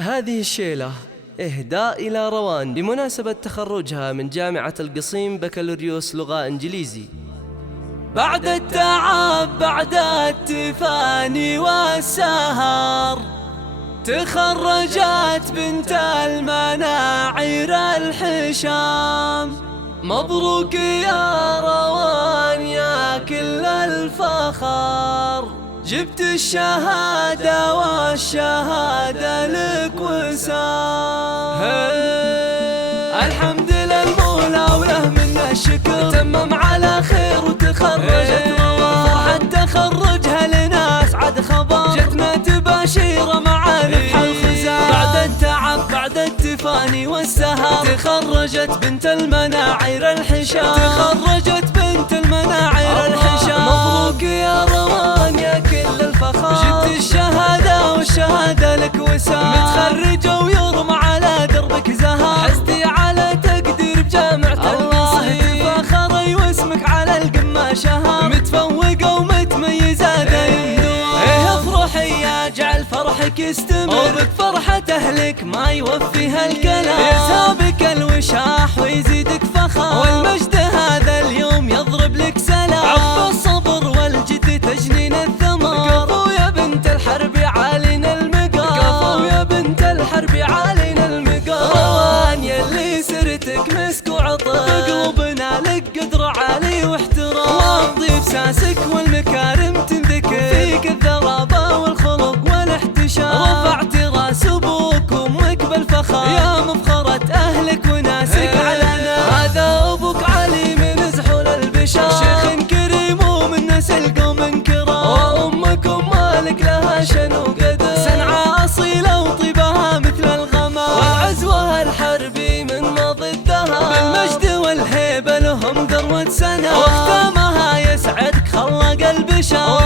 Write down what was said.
هذه الشيلة إهداء إلى روان بمناسبة تخرجها من جامعة القصيم بكالوريوس لغة إنجليزي. بعد التعب بعد التفاني والسهر تخرجت بنت المناعير الحشام. مبروك يا روان يا كل الفخر، جبت الشهادة والشهادة لك وسام. الحمد للمولى وله منا الشكر، تمم على خير وتخرجت روان. فرحة تخرجها لنا أسعد خبر، جتنا تباشير مع نفح الخزان. بعد التعب بعد التفاني والسهر تخرجت بنت المناعير الحشام. تخرجت بنت المناعير الحشام. مبروك يا روان يا كل الفخر، جبت الشهادة والشهادة لك وسام. متخرجة ويرمى على دربك زهر، حستي على تقدير بجامعة القصيم. تفاخري واسمك على القمة شهر، متفوقة ومتميزة دايم دوام. افرحي يا جعل فرحك يستمر، وبك فرحة أهلك ما يوفيها الكلام. يسابك الوشاح ويزيدك فخر، والمجد هذا اليوم يضرب لك سلام. عقب الصبر والجد تجنين الثمر، قفوا يا بنت الحرب عالينا المقام. قفوا يا بنت الحرب عالينا المقام. روان يلي سرتك مسك وعطر، بقلوبنا لك قدر عالي واحترام. وامضي بساسك والمكارم تنذكر، فيك الذرابة والخلق والاحتشام. رفعت راس ابوك وامك بالفخر، يا مفخرة اهلك وناسك علنا. هذا ابوك علي من زحول البشر، شيخ كريم ومن نسل قوم كرام. وامكم مالك لها شن وقدر، سنعة اصيلة وطيبها مثل الغمام. والعزوة الحربي من ماضي الدهر، بالمجد والهيبة لهم ذروة سنة. واختامها يسعدك خلق البشر،